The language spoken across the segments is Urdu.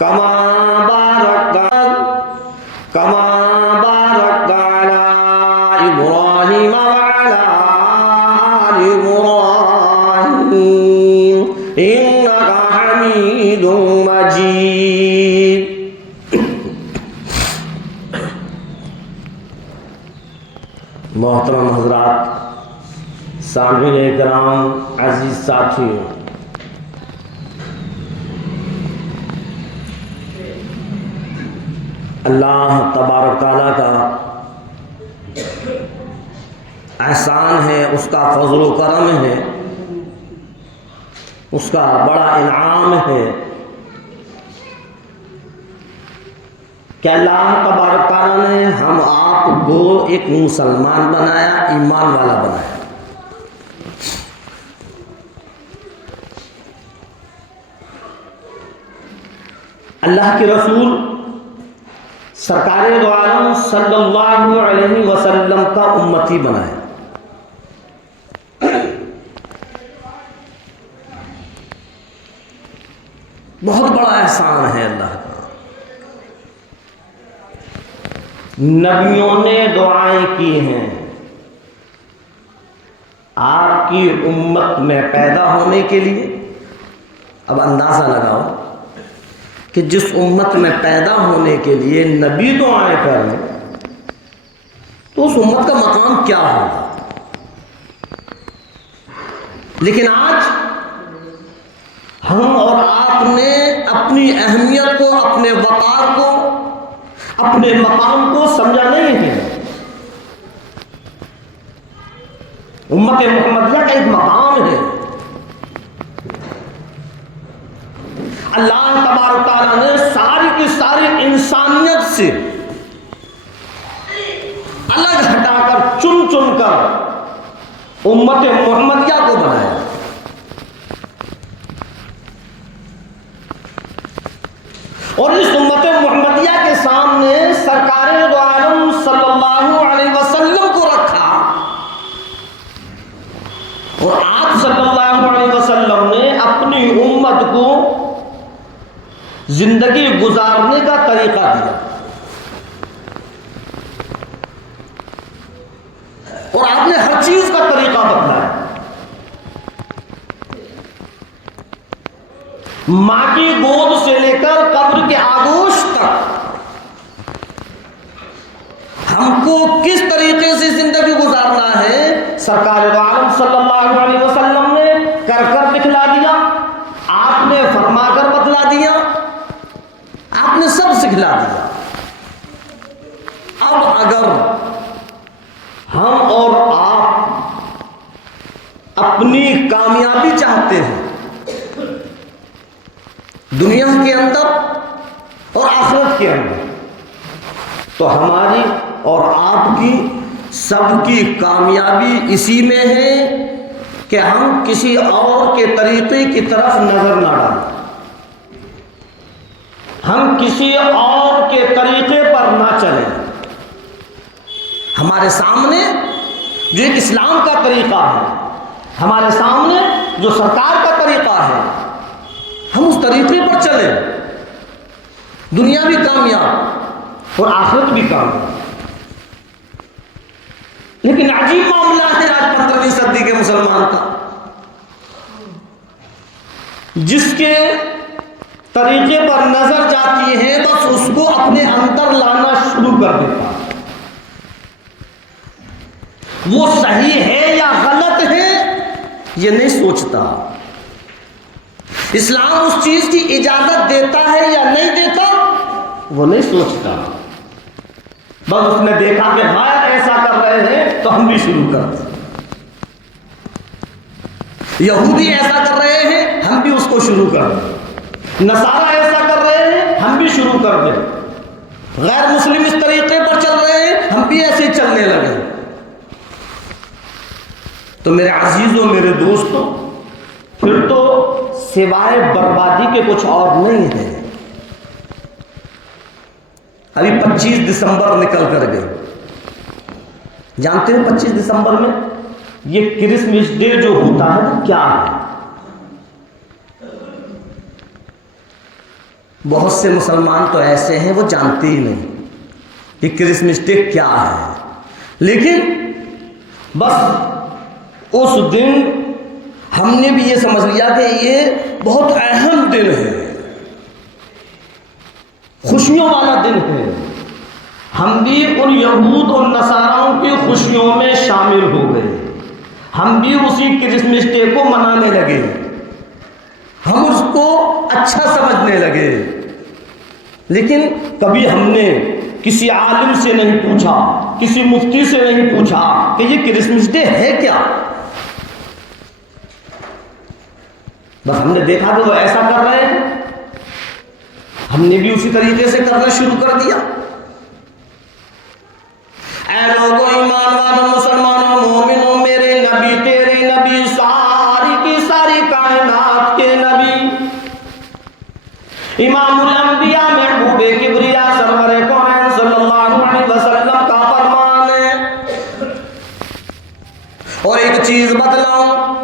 كما باركت على إبراهيم وعلى آل إبراهيم إنك حميد مجيد. محترم حضرات، سامعین کرام، عزیز ساتھیوں، اللہ تبارک تعالیٰ کا احسان ہے، اس کا فضل و کرم ہے، اس کا بڑا انعام ہے کہ اللہ تبارک تعالیٰ نے ہم آپ کو ایک مسلمان بنایا، ایمان والا بنایا. اللہ کے رسول سرکار دو عالم صلی اللہ علیہ وسلم کا امتی بنایا. بہت بڑا احسان ہے اللہ کا. نبیوں نے دعائیں کی ہیں آپ کی امت میں پیدا ہونے کے لیے. اب اندازہ لگاؤ کہ جس امت میں پیدا ہونے کے لیے نبی دعائیں کر لیں تو اس امت کا مقام کیا ہوگا. لیکن آج ہم اور آپ نے اپنی اہمیت کو، اپنے وقار کو، اپنے مقام کو سمجھا نہیں ہے. امت محمدیہ کا ایک مقام ہے. اللہ تبارک تعالیٰ نے ساری کی ساری انسانیت سے الگ ہٹا کر چن کر امت محمدیہ کو بنایا. اور اس امت محمدیہ کے سامنے سرکار دو عالم صلی اللہ علیہ وسلم کو رکھا، اور آپ صلی اللہ علیہ وسلم نے اپنی امت کو زندگی گزارنے کا طریقہ دیا. اور آپ نے ہر چیز کا طریقہ بتلایا. ماں کی گود سے لے کر قبر کے آغوش تک ہم کو کس طریقے سے زندگی گزارنا ہے سرکار دو عالم صلی اللہ علیہ وسلم نے کر دکھلا دیا. آپ نے فرما کر بتلا دیا، آپ نے سب سکھلا دیا. اب اگر ہم اور آپ اپنی کامیابی چاہتے ہیں دنیا کے اندر اور آخرت کے اندر، تو ہماری اور آپ کی سب کی کامیابی اسی میں ہے کہ ہم کسی اور کے طریقے کی طرف نظر نہ ڈالیں، ہم کسی اور کے طریقے پر نہ چلیں. ہمارے سامنے جو ایک اسلام کا طریقہ ہے، ہمارے سامنے جو سرکار کا طریقہ ہے، ہم اس طریقے پر چلیں. دنیا بھی کامیاب اور آخرت بھی کامیاب. لیکن عجیب معاملہ ہے آج 15ویں صدی کے مسلمان کا، جس کے طریقے پر نظر جاتی ہے بس اس کو اپنے اندر لانا شروع کر دیتا. وہ صحیح ہے یا غلط ہے یہ نہیں سوچتا. اسلام اس چیز کی اجازت دیتا ہے یا نہیں دیتا وہ نہیں سوچتا. بس اس نے دیکھا کہ غیر ایسا کر رہے ہیں تو ہم بھی شروع کر دیں. یہودی ایسا کر رہے ہیں ہم بھی اس کو شروع کر دیں. نصارہ ایسا کر رہے ہیں ہم بھی شروع کر دیں. غیر مسلم اس طریقے پر چل رہے ہیں ہم بھی ایسے چلنے لگے. تو میرے عزیزوں، میرے دوستوں، پھر تو سوائے بربادی کے کچھ اور نہیں ہے. ابھی 25 دسمبر نکل کر گئے. جانتے ہیں 25 دسمبر میں یہ کرسمس ڈے جو ہوتا ہے کیا ہے؟ بہت سے مسلمان تو ایسے ہیں وہ جانتے ہی نہیں کہ کرسمس ڈے کیا ہے، لیکن بس اس دن ہم نے بھی یہ سمجھ لیا کہ یہ بہت اہم دن ہے، خوشیوں والا دن ہے، ہم بھی ان یہود اور نصاراؤں کی خوشیوں میں شامل ہو گئے، ہم بھی اسی کرسمس ڈے کو منانے لگے، ہم اس کو اچھا سمجھنے لگے، لیکن کبھی ہم نے کسی عالم سے نہیں پوچھا، کسی مفتی سے نہیں پوچھا کہ یہ کرسمس ڈے ہے کیا۔ بس ہم نے دیکھا کہ وہ ایسا کر رہے ہیں، ہم نے بھی اسی طریقے سے کرنا شروع کر دیا۔ اے لوگوں، ایمان والوں، مسلمانوں، مومنوں، میرے نبی، تیرے نبی، ساری کی ساری کائنات کے نبی، امام الانبیاء محبوب کبریا سرور کونین صلی اللہ علیہ وسلم کا فرمان ہے۔ اور ایک چیز بتلاؤں،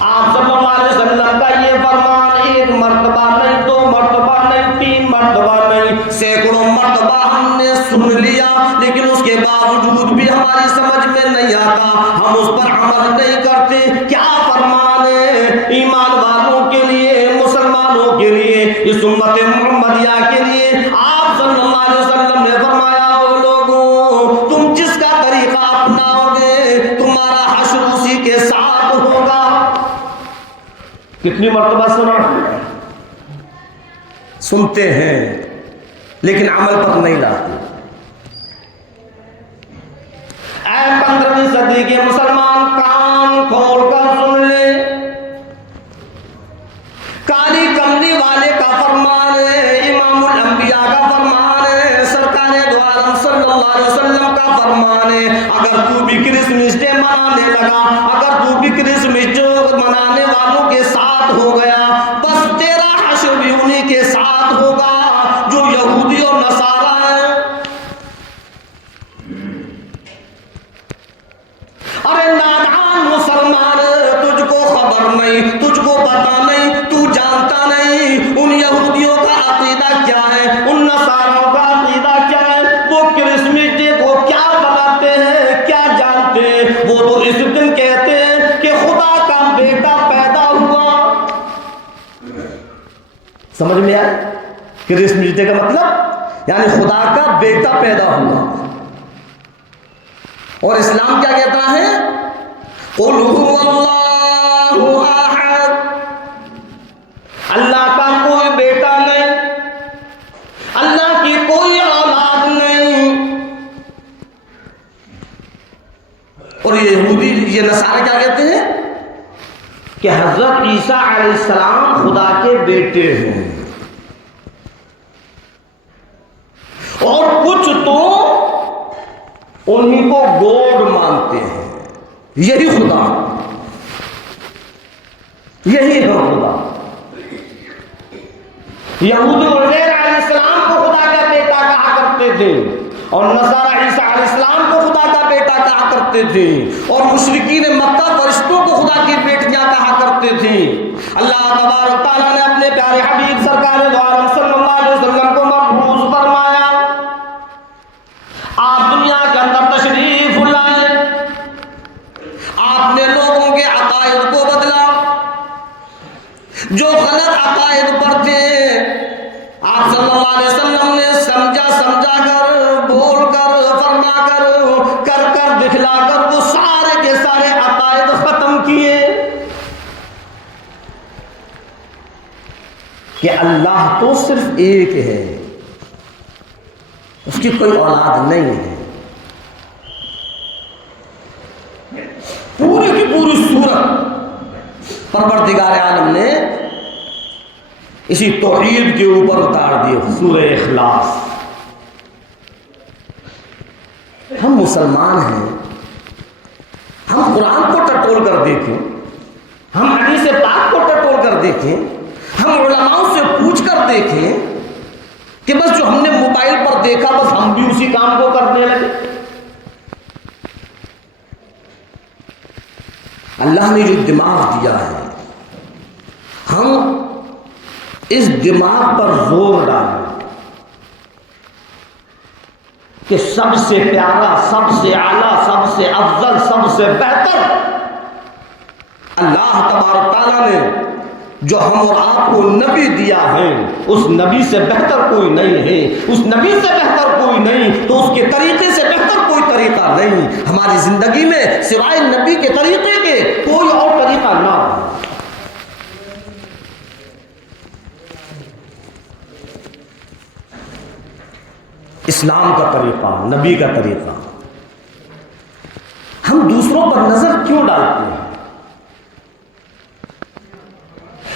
آپ صلی اللہ علیہ وسلم کا یہ فرمان ایک مرتبہ نہیں، دو مرتبہ نہیں، تین مرتبہ نہیں، سینکڑوں مرتبہ ہم نے سن لیا، لیکن اس کے باوجود بھی ہماری سمجھ میں نہیں آتا، ہم اس پر عمل نہیں کرتے۔ کیا فرمان ہے ایمان والوں کے لیے، مسلمانوں کے لیے، اس امت محمدیہ کے لیے؟ آپ صلی اللہ علیہ وسلم نے فرمایا، او لوگوں، تم جس کا طریقہ اپناؤ گے تمہارا حشر اسی کے ساتھ ہوگا۔ کتنی مرتبہ سنتے ہیں لیکن عمل پر نہیں لاتے۔ اے 15ویں صدی کے مسلمان، کان کھول کر سن لے، کالی کملی والے کا فرمان ہے، امام الانبیاء کا فرمان ہے، سرکار دو عالم صلی اللہ علیہ وسلم کا فرمان ہے، اگر تو بھی کرسمس ڈے منانے لگا، اگر تو بھی کرسمس ڈے منانے والوں کے ساتھ ہو گیا، بس تیرا حشر بھی انہی کے ساتھ ہوگا جو یہودی اور نصارہ ہیں۔ ارے نادان مسلمان، تجھ کو خبر نہیں، تجھ کو پتا نہیں، تو جانتا نہیں ان یہودیوں کا عقیدہ کیا ہے، ان نصاراؤں کا عقیدہ کیا ہے، وہ کرسمس ڈے کو کیا بناتے ہیں، کیا جانتے ہیں؟ وہ تو اس دن کہتے ہیں کہ خدا کا بیٹا پیدا ہوا۔ سمجھ میں آئے کرسمس ڈے کا مطلب؟ یعنی خدا کا بیٹا پیدا ہوا۔ اور اسلام کیا کہتا ہے؟ قل هو اللہ احد، اللہ کا کوئی بیٹا نہیں، اللہ کی کوئی اولاد نہیں۔ اور یہ یہودی، یہ نصارہ کیا کہتے ہیں کہ حضرت عیسیٰ علیہ السلام خدا کے بیٹے ہیں، اور کچھ تو انہی کو گوڈ مانتے ہیں، یہی خدا، یہی ہے خدا۔ یہودی عزیر علیہ السلام کو خدا کا بیٹا کہا کرتے تھے، اور نصارہ عیسیٰ علیہ السلام کو خدا کا بیٹا کہا کرتے تھے، اور مشرکین مکہ فرشتوں کو خدا کی بیٹیاں کہا کرتے تھے۔ اللہ تبارک تعالیٰ نے اپنے پیارے حبیب سرکار دو عالم صلی اللہ علیہ وسلم کو محفوظ فرمایا، آپ دنیا کے اندر تشریف لائے، آپ نے لوگوں کے عقائد کو بدلا، جو غلط عقائد پر تھے آپ صلی اللہ علیہ وسلم نے سمجھا کر، بول کر، فرما کر دکھلا کر وہ سارے کے سارے عقائد ختم کیے کہ اللہ تو صرف ایک ہے، اس کی کوئی اولاد نہیں ہے۔ پوری کی پوری سورت پروردگار عالم نے اسی توحید کے اوپر اتار دی، سورہ اخلاص۔ ہم مسلمان ہیں، ہم قرآن کو ٹٹول کر دیکھیں، ہم حدیث پاک کو ٹٹول کر دیکھیں، ہم علماء سے پوچھ کر دیکھیں کہ بس جو ہم نے موبائل پر دیکھا بس ہم بھی اسی کام کو کرنے لگے۔ اللہ نے جو دماغ دیا ہے، ہم اس دماغ پر زور ڈالیں کہ سب سے پیارا، سب سے اعلیٰ، سب سے افضل، سب سے بہتر اللہ تبارک تعالیٰ نے جو ہم اور آپ کو نبی دیا ہے، اس نبی سے بہتر کوئی نہیں ہے، اس نبی سے بہتر کوئی نہیں تو اس کے طریقے سے بہتر کوئی طریقہ نہیں ہماری زندگی میں سوائے نبی کے طریقے کے کوئی اور طریقہ نہ ہو۔ اسلام کا طریقہ، نبی کا طریقہ۔ ہم دوسروں پر نظر کیوں ڈالتے ہیں؟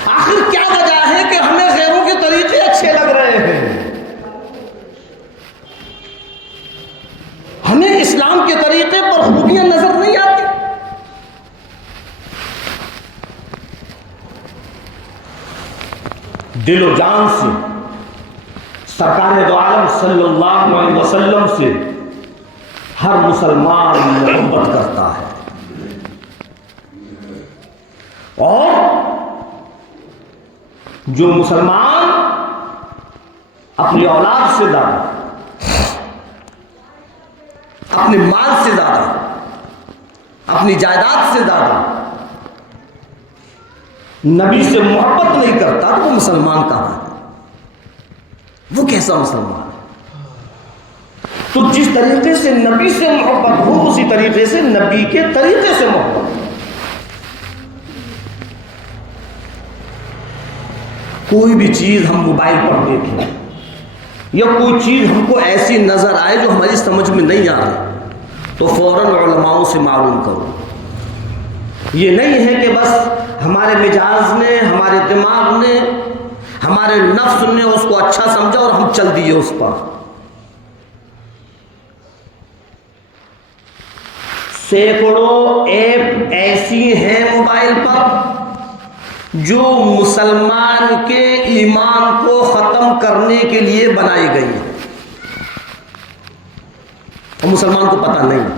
آخر کیا وجہ ہے کہ ہمیں غیروں کے طریقے اچھے لگ رہے ہیں؟ ہمیں اسلام کے طریقے پر خوبیاں نظر نہیں آتی؟ دل و جان سے سرکار دو عالم صلی اللہ علیہ وسلم سے ہر مسلمان محبت کرتا ہے، اور جو مسلمان اپنی اولاد سے زیادہ، اپنے مال سے زیادہ، اپنی جائیداد سے زیادہ نبی سے محبت نہیں کرتا تو وہ مسلمان کہاں ہے؟ وہ کیسا مسلمان ہے؟ تو جس طریقے سے نبی سے محبت ہو اسی طریقے سے نبی کے طریقے سے محبت ہو۔ کوئی بھی چیز ہم موبائل پر دیکھیں یا کوئی چیز ہم کو ایسی نظر آئے جو ہماری سمجھ میں نہیں آ رہی تو فوراً علماؤں سے معلوم کرو۔ یہ نہیں ہے کہ بس ہمارے مزاج نے، ہمارے دماغ نے، ہمارے نفس نے اس کو اچھا سمجھا اور ہم چل دیے اس پر۔ سینکڑوں ایپ ایسی ہیں موبائل پر جو مسلمان کے ایمان کو ختم کرنے کے لیے بنائی گئی ہیں، اور مسلمان کو پتہ نہیں۔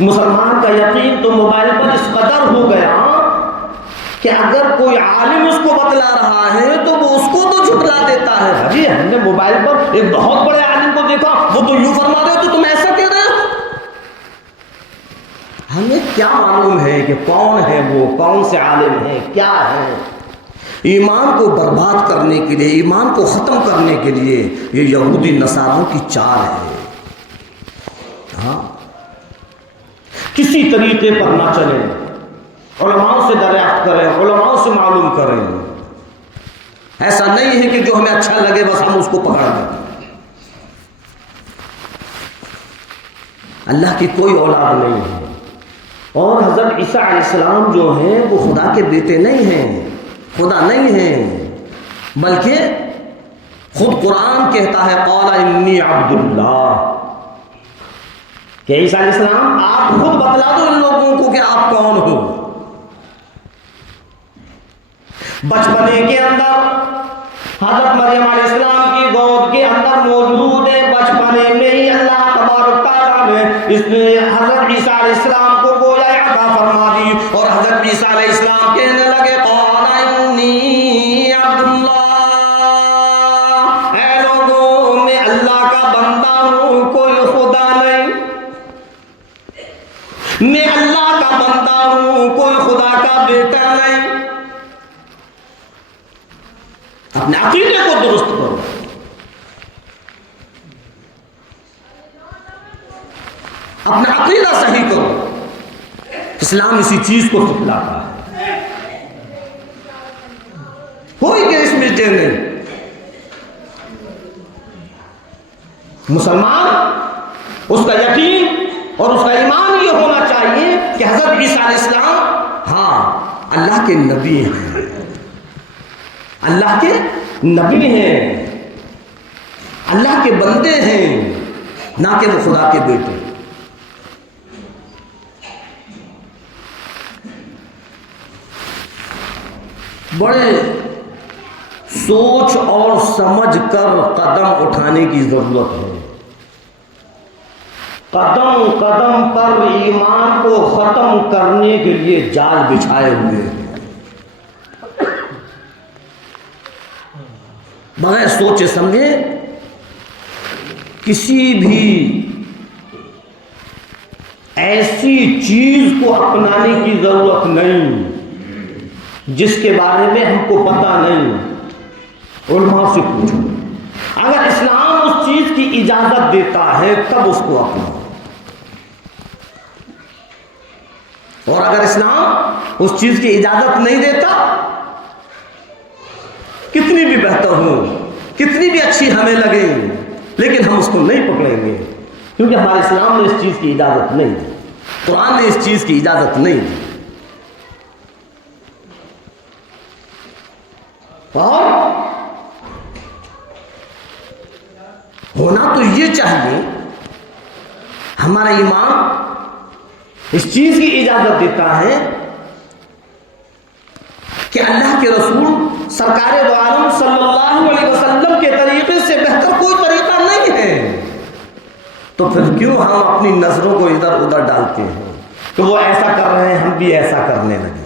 مسلمان کا یقین تو موبائل پر اس قدر ہو گیا کہ اگر کوئی عالم اس کو بتلا رہا ہے تو وہ اس کو تو جھٹلا دیتا ہے۔ جی ہم نے موبائل پر ایک بہت بڑے عالم کو دیکھا، وہ تو یوں فرما رہے ہو تو تم ایسا کہہ رہے ہو۔ ہمیں کیا معلوم ہے کہ کون ہے وہ، کون سے عالم ہے، کیا ہے؟ ایمان کو برباد کرنے کے لیے، ایمان کو ختم کرنے کے لیے یہ یہودی نصاریوں کی چال ہے۔ ہاں، کسی طریقے پر نہ چلیں، علماء سے دریافت کریں، علماء سے معلوم کریں۔ ایسا نہیں ہے کہ جو ہمیں اچھا لگے بس ہم اس کو پکڑ لیں۔ اللہ کی کوئی اولاد نہیں ہے، اور حضرت عیسیٰ علیہ السلام جو ہیں وہ خدا کے بیٹے نہیں ہیں، خدا نہیں ہیں، بلکہ خود قرآن کہتا ہے قال انی عبد اللہ، کہ عیسیٰ علیہ السلام آپ خود بتلا دو ان لوگوں کو کہ آپ کون ہو۔ بچپنے کے اندر حضرت مریم علیہ السلام کی گود کے اندر موجود ہے، بچپنے میں ہی اللہ تبارک تعالیٰ نے اس نے حضرت عیسیٰ علیہ السلام کو گویا عطا فرما دی، اور حضرت عیسیٰ علیہ السلام کہنے لگے قال انی عبد اللہ، اے لوگوں میں اللہ کا بندہ ہوں، کوئی خدا نہیں، میں اللہ کا بندہ ہوں، کوئی خدا کا بیٹا نہیں۔ اپنے عقیدے کو درست کرو۔ اپنا عقیدہ صحیح کرو۔ اسلام اسی چیز کو سکھلاتا ہے، کوئی گیس مٹے نہیں۔ مسلمان اس کا یقین اور اس کا ایمان یہ ہونا چاہیے کہ حضرت عیسیٰ علیہ السلام ہاں اللہ کے نبی ہیں، اللہ کے نبی ہیں، اللہ کے بندے ہیں، نہ کہ وہ خدا کے بیٹے۔ بڑے سوچ اور سمجھ کر قدم اٹھانے کی ضرورت ہے۔ قدم قدم پر ایمان کو ختم کرنے کے لیے جال بچھائے ہوئے ہیں۔ بغیر سوچے سمجھے کسی بھی ایسی چیز کو اپنانے کی ضرورت نہیں جس کے بارے میں ہم کو پتہ نہیں. علماء سے پوچھو. اگر اسلام اس چیز کی اجازت دیتا ہے تب اس کو اپناؤ، اور اگر اسلام اس چیز کی اجازت نہیں دیتا، کتنی بھی بہتر ہو، کتنی بھی اچھی ہمیں لگے، لیکن ہم اس کو نہیں پکڑیں گے، کیونکہ ہمارے اسلام نے اس چیز کی اجازت نہیں دی، قرآن نے اس چیز کی اجازت نہیں دی. اور ہونا تو یہ چاہیے، ہمارا ایمان اس چیز کی اجازت دیتا ہے کہ اللہ کے رسول سرکار دو عالم صلی اللہ علیہ وسلم کے طریقے سے بہتر کوئی طریقہ نہیں ہے، تو پھر کیوں ہم اپنی نظروں کو ادھر ادھر ڈالتے ہیں کہ وہ ایسا کر رہے ہیں ہم بھی ایسا کرنے لگے.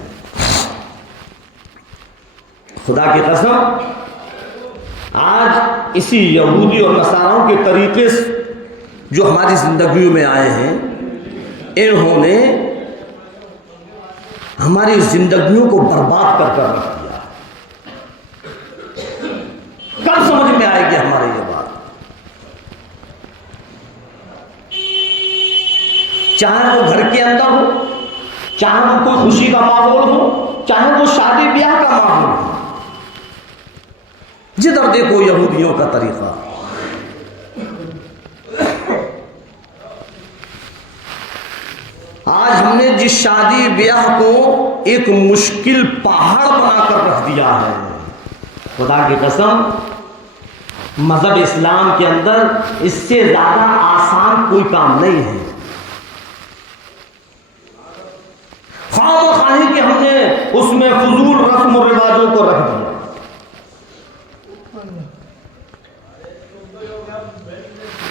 خدا کی قسم آج اسی یہودی اور نصاراؤں کے طریقے سے جو ہماری زندگیوں میں آئے ہیں، انہوں نے ہماری زندگیوں کو برباد کر کر رکھ دیا. کب سمجھ میں آئے گی ہمارے یہ بات؟ چاہے وہ گھر کے اندر ہو، چاہے وہ کوئی خوشی کا ماحول ہو، چاہے وہ شادی بیاہ کا ماحول ہو، جدھر دیکھو یہودیوں کا طریقہ. آج ہم نے جس شادی بیاہ کو ایک مشکل پہاڑ بنا کر رکھ دیا ہے، خدا کی قسم مذہب اسلام کے اندر اس سے زیادہ آسان کوئی کام نہیں ہے. خواہ مخواہ کہ ہم نے اس میں فضول رسم و رواجوں کو رکھ دیا.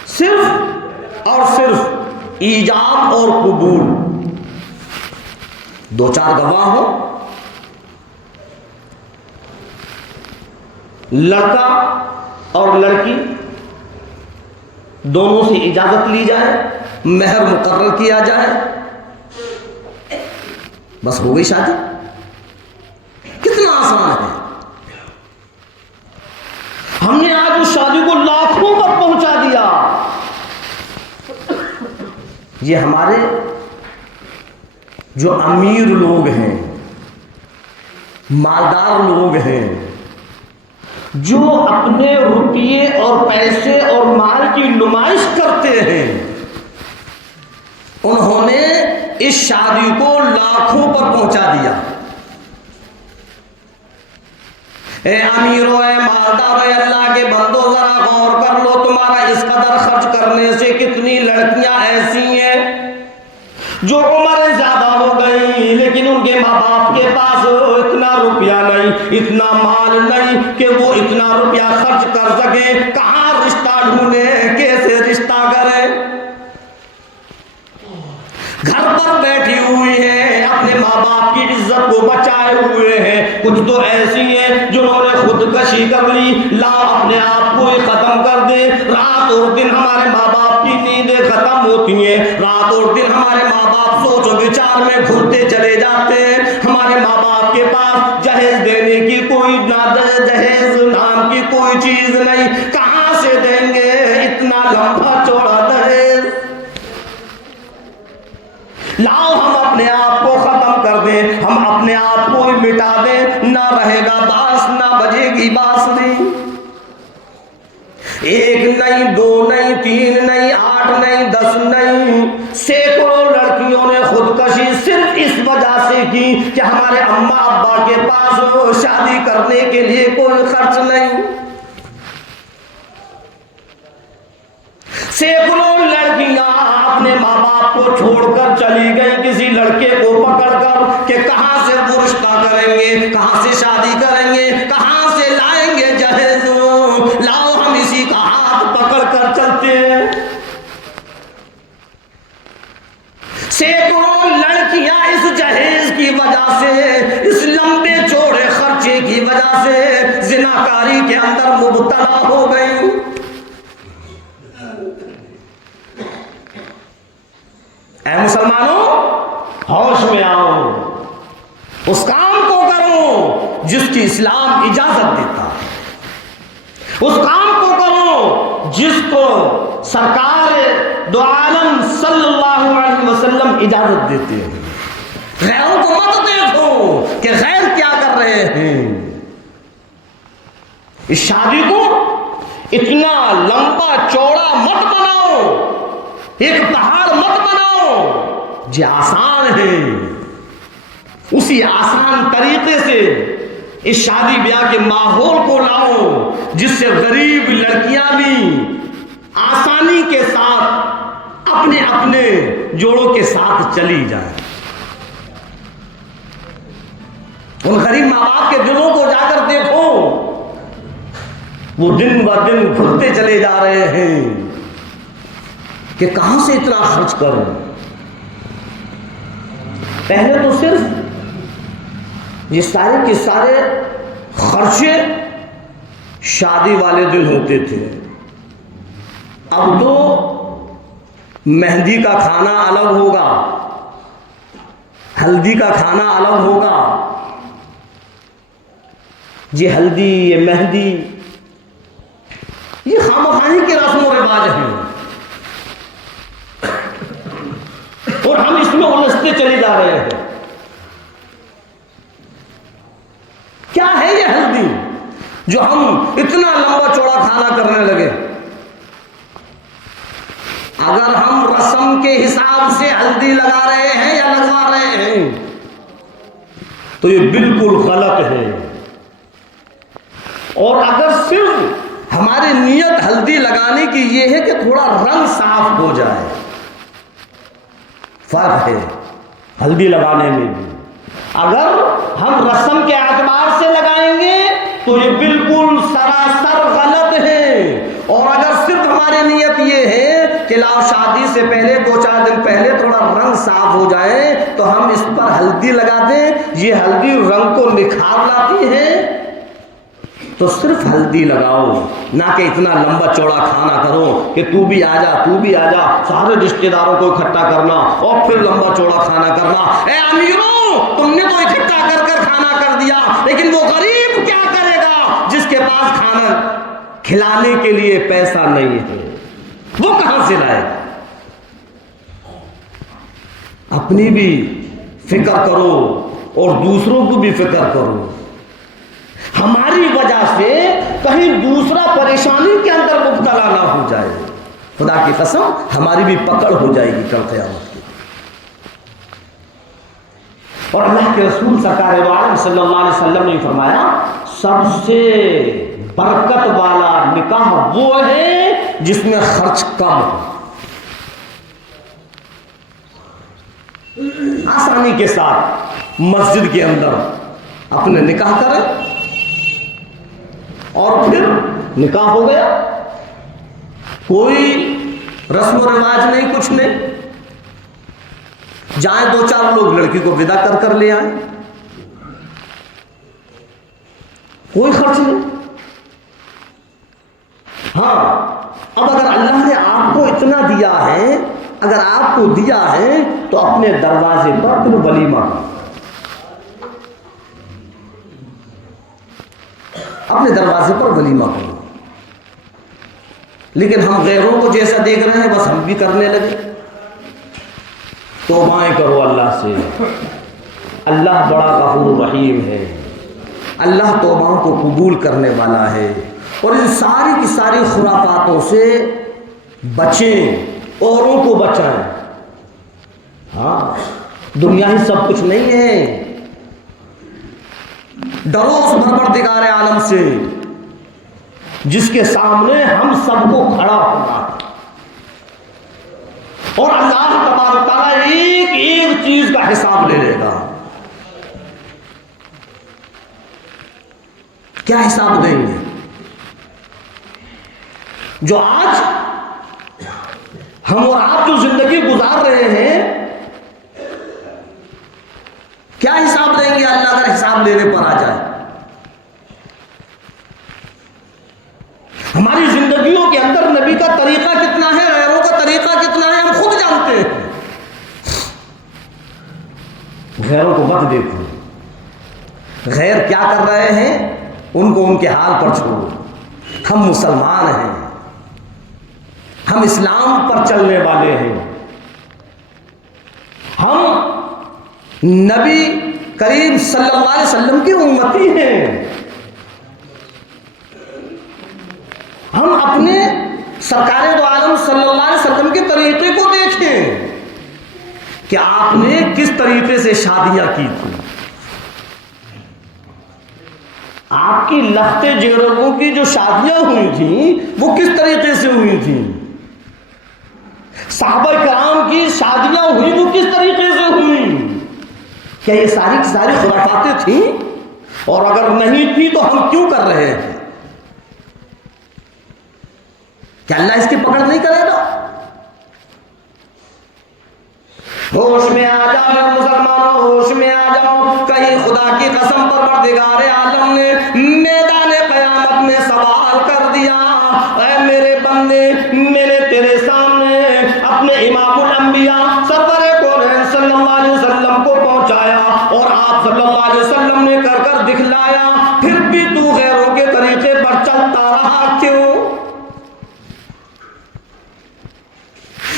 صرف اور صرف ایجاب اور قبول، دو چار گواہ ہو، لڑکا اور لڑکی دونوں سے اجازت لی جائے، مہر مقرر کیا جائے، بس ہو گئی شادی. کتنا آسان ہے. ہم نے آج اس شادی کو لاکھوں پر پہنچا دیا. یہ ہمارے جو امیر لوگ ہیں، مالدار لوگ ہیں، جو اپنے روپیے اور پیسے اور مال کی نمائش کرتے ہیں، انہوں نے اس شادی کو لاکھوں پر پہنچا دیا. اے امیرو، اے مالدار، اے اللہ کے بندو، ذرا غور کر لو، تمہارا اس قدر خرچ کرنے سے کتنی لڑکیاں ایسی ہیں جو عمر زیادہ ہو گئی لیکن ان کے ماں باپ کے پاس اتنا روپیہ نہیں، اتنا مال نہیں کہ وہ اتنا روپیہ خرچ کر سکیں. کہاں رشتہ ڈھونڈیں، کیسے رشتہ کریں؟ گھر پر بیٹھی ہوئی ہیں، اپنے ماں باپ کی عزت کو بچائے ہوئے ہیں. کچھ تو ایسی ہیں جنہوں نے خودکشی کر لی، لا اپنے آپ کو ہی ختم کر دے. رات اور دن ہمارے ماں باپ کی نیندیں ختم ہوتی ہیں، رات اور دن ہمارے ماں باپ سوچ و بچار میں گھرتے چلے جاتے ہیں. ہمارے ماں باپ کے پاس جہیز دینے کی کوئی جہیز نام کی کوئی چیز نہیں. کہاں سے دیں گے اتنا لمبا چوڑا دہیز؟ لاؤ ہم اپنے آپ کو ختم کر دیں، ہم اپنے آپ کو ہی مٹا دیں، نہ رہے گا باس، نہ بجے گی بانسری. ایک نہیں، دو نہیں، تین نہیں، 8 نہیں، 10 نہیں، سینکڑوں لڑکیوں نے خودکشی صرف اس وجہ سے کی کہ ہمارے اماں ابا کے پاس شادی کرنے کے لیے کوئی خرچ نہیں. سینکڑوں لڑکیاں اپنے ماں باپ کو چھوڑ کر چلی گئی کسی لڑکے کو پکڑ کر کہ کہاں سے وہ رشتہ کریں گے، کہاں سے شادی کریں گے، کہاں سے لائیں گے جہیز. لاؤ ہم اسی کا ہاتھ پکڑ کر چلتے ہیں. سینکڑوں لڑکیاں اس جہیز کی وجہ سے، اس لمبے چوڑے خرچے کی وجہ وجہ سے زناکاری کے اندر مبتلا ہو گئی. اے مسلمانوں، ہوش میں آؤ، اس کام کو کرو جس کی اسلام اجازت دیتا ہے، اس کام کو کرو جس کو سرکار دو عالم صلی اللہ علیہ وسلم اجازت دیتے ہیں. غیروں کو مت دیکھو کہ غیر کیا کر رہے ہیں. اس شادی کو اتنا لمبا چوڑا مت بناؤ، ایک پہاڑ مت بناؤ. جو آسان ہے اسی آسان طریقے سے اس شادی بیاہ کے ماحول کو لاؤ جس سے غریب لڑکیاں بھی آسانی کے ساتھ اپنے اپنے جوڑوں کے ساتھ چلی جائیں. ان غریب ماں باپ کے دلوں کو جا کر دیکھو، وہ دن بہ دن گھٹتے چلے جا رہے ہیں کہ کہاں سے اتنا خرچ کروں. پہلے تو صرف یہ سارے کے سارے خرچے شادی والے دن ہوتے تھے. اب تو مہندی کا کھانا الگ ہوگا، ہلدی کا کھانا الگ ہوگا. یہ ہلدی، یہ مہندی، یہ خامخواہی کے رسم و رواج ہیں اور ہم اس میں الجھتے چلے جا رہے ہیں. کیا ہے یہ ہلدی جو ہم اتنا لمبا چوڑا کھانا کرنے لگے؟ اگر ہم رسم کے حساب سے ہلدی لگا رہے ہیں یا لگوا رہے ہیں تو یہ بالکل غلط ہے. اور اگر صرف ہماری نیت ہلدی لگانے کی یہ ہے کہ تھوڑا رنگ صاف ہو جائے، فرق ہے ہلدی لگانے میں بھی. اگر ہم رسم کے اعتبار سے لگائیں گے تو یہ بالکل سراسر غلط ہے. اور اگر صرف ہماری نیت یہ ہے کہ لاؤ شادی سے پہلے 2-4 دن پہلے تھوڑا رنگ صاف ہو جائے تو ہم اس پر ہلدی لگا دیں، یہ ہلدی رنگ کو نکھار لاتی ہے، تو صرف ہلدی لگاؤ، نہ کہ اتنا لمبا چوڑا کھانا کرو کہ تو بھی آ جا، تو بھی آ جا، سارے رشتے داروں کو اکٹھا کرنا اور پھر لمبا چوڑا کھانا کرنا. اے امیروں، تم نے تو اکٹھا کر کر کھانا کر دیا، لیکن وہ غریب کیا کرے گا جس کے پاس کھانا کھلانے کے لیے پیسہ نہیں ہے؟ وہ کہاں سے لائے گا؟ اپنی بھی فکر کرو اور دوسروں کو بھی فکر کرو. ہماری وجہ سے کہیں دوسرا پریشانی کے اندر مبتلا نہ ہو جائے. خدا کی قسم ہماری بھی پکڑ ہو جائے گی کل قیامت کی. اور اللہ کے رسول سرکار دو عالم صلی اللہ علیہ وسلم نے فرمایا سب سے برکت والا نکاح وہ ہے جس میں خرچ کم ہو. آسانی کے ساتھ مسجد کے اندر اپنے نکاح کریں اور پھر نکاح ہو گیا، کوئی رسم و رواج نہیں، کچھ نہیں. جائیں 2-4 لوگ لڑکی کو ودا کر کر لے آئیں، کوئی خرچ نہیں. ہاں، اب اگر اللہ نے آپ کو اتنا دیا ہے، اگر آپ کو دیا ہے تو اپنے دروازے پر تم ولیمہ کرو، اپنے دروازے پر ولیمہ کرو. لیکن ہم غیروں کو جیسا دیکھ رہے ہیں بس ہم بھی کرنے لگے. توبائیں کرو اللہ سے، اللہ بڑا غفور رحیم ہے، اللہ توباؤں کو قبول کرنے والا ہے. اور ان ساری کی ساری خرافاتوں سے بچیں، اوروں کو بچائیں. ہاں، دنیا ہی سب کچھ نہیں ہے. ڈرو اس پروردگار عالم سے جس کے سامنے ہم سب کو کھڑا ہونا ہے. اور اللہ تبارک تعالیٰ ایک ایک چیز کا حساب لے لے گا. کیا حساب دیں گے؟ جو آج ہم اور آپ جو زندگی گزار رہے ہیں، کیا حساب دیں گے اللہ اگر حساب لینے پر آ جائے؟ ہماری زندگیوں کے اندر نبی کا طریقہ کتنا ہے، غیروں کا طریقہ کتنا ہے، ہم خود جانتے ہیں۔ غیروں کو مت دیکھو، غیر کیا کر رہے ہیں ان کو ان کے حال پر چھوڑو۔ ہم مسلمان ہیں، ہم اسلام پر چلنے والے ہیں، ہم نبی کریم صلی اللہ علیہ وسلم کی امتی ہیں۔ ہم اپنے سرکار دو عالم صلی اللہ علیہ وسلم کے طریقے کو دیکھیں کہ آپ نے کس طریقے سے شادیاں کی تھی، آپ کی لختے جگرگوں کی جو شادیاں ہوئی تھیں وہ کس طریقے سے ہوئی تھیں، صحابہ کرام کی شادیاں ہوئی وہ کس طریقے سے ہوئی۔ کیا یہ ساری کی ساری خرافاتیں تھیں؟ اور اگر نہیں تھی تو ہم کیوں کر رہے ہیں؟ کیا اللہ اس کی پکڑ نہیں کرے گا؟ ہوش میں آ جاؤ مسلمانوں، ہوش میں آ جاؤ، کہیں خدا کی قسم پروردگار عالم نے میدان قیامت میں سوال کر دیا، اے میرے بندے، میں نے تیرے سامنے اپنے امام الانبیاء سرور کونین صلی اللہ علیہ وسلم کو پہنچایا اور آپ صلی اللہ علیہ وسلم نے کر کر دکھلایا، پھر بھی تو غیروں کے طریقے پر چلتا رہا کیوں؟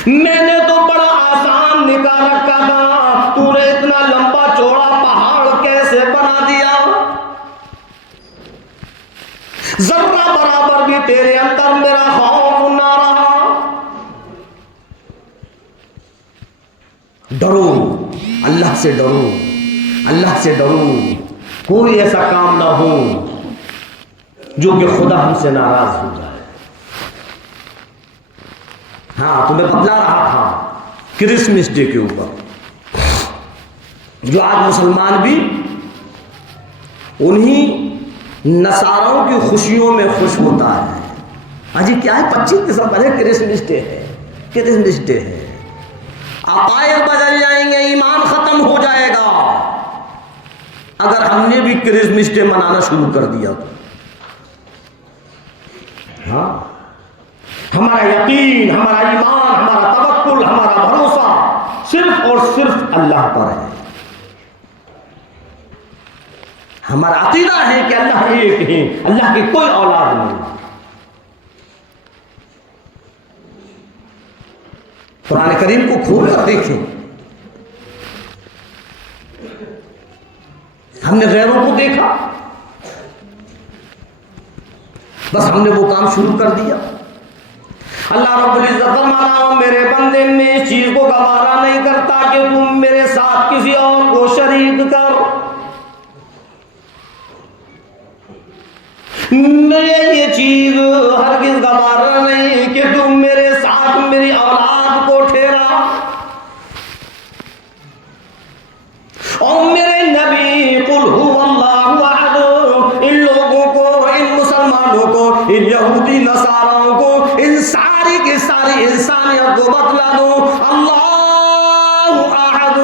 میں نے تو بڑا آسان نکال رکھا تھا، تو نے اتنا لمبا چوڑا پہاڑ کیسے بنا دیا؟ ذرہ برابر بھی تیرے اندر میرا خوف نہ رہا۔ ڈرو، اللہ سے ڈرو، اللہ سے ڈرو، کوئی ایسا کام نہ ہو جو کہ خدا ہم سے ناراض ہو جائے۔ ہاں، تمہیں بتلا رہا تھا کرسمس ڈے کے اوپر، جو آج مسلمان بھی انہی نصاراؤں کی خوشیوں میں خوش ہوتا ہے۔ اجی کیا ہے، 25 دسمبر ہے، کرسمس ڈے ہے، کرسمس ڈے ہے۔ عقائد بدل جائیں گے، ایمان ختم ہو جائے گا اگر ہم نے بھی کرسمس ڈے منانا شروع کر دیا تو۔ ہاں، ہمارا یقین، ہمارا ایمان، ہمارا توکل، ہمارا بھروسہ صرف اور صرف اللہ پر ہے۔ ہمارا عقیدہ ہے کہ اللہ ایک ہے، اللہ کی کوئی اولاد نہیں۔ قرآن کریم کو کھول کر دیکھیں، ہم نے غیروں کو دیکھا، بس ہم نے وہ کام شروع کر دیا۔ اللہ رب العزت فرماتا ہے، میرے بندے میں اس چیز کو گوارا نہیں کرتا کہ تم میرے ساتھ کسی اور کو شریک کر، میں یہ چیز ہرگز گوارا نہیں کہ تم میرے ساتھ میری اولاد کو ٹھہرا۔ اور میرے نبی قل هو اللہ احد، ان لوگوں کو، ان مسلمانوں کو، ان یہودی نصاراؤں کو، ان ساری کی ساری انسانیت کو بتلا دو، اللہ احد،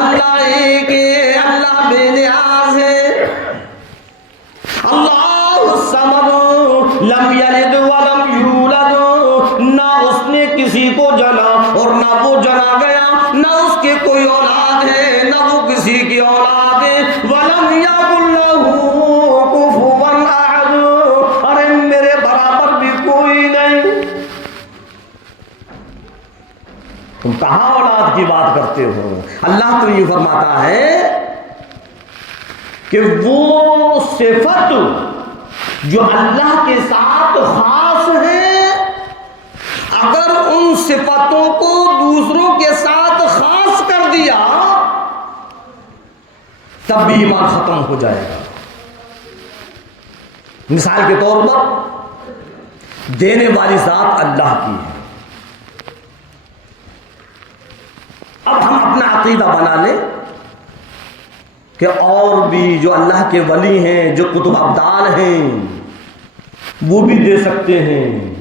اللہ ایک ہے، اللہ بے نیاز ہے، اللہ الصمد، لم یلد ولم یولد، نہ اس نے کسی کو جنا اور نہ وہ جنا گیا، نہ اس کے کوئی اولاد ہے نہ وہ کسی کی اولاد ہے، ولم یکن لہ کفوا احد، ارے میرے برابر بھی کوئی نہیں۔ تم کہاں اولاد کی بات کرتے ہو؟ اللہ تو یہ فرماتا ہے کہ وہ صفت جو اللہ کے ساتھ خاص ہے، اگر ان صفتوں کو دوسروں کے ساتھ خاص کر دیا تب بھی ایمان ختم ہو جائے گا۔ مثال کے طور پر دینے والی ذات اللہ کی ہے، اب ہم اپنا عقیدہ بنا لیں کہ اور بھی جو اللہ کے ولی ہیں، جو قطب ابدال ہیں، وہ بھی دے سکتے ہیں،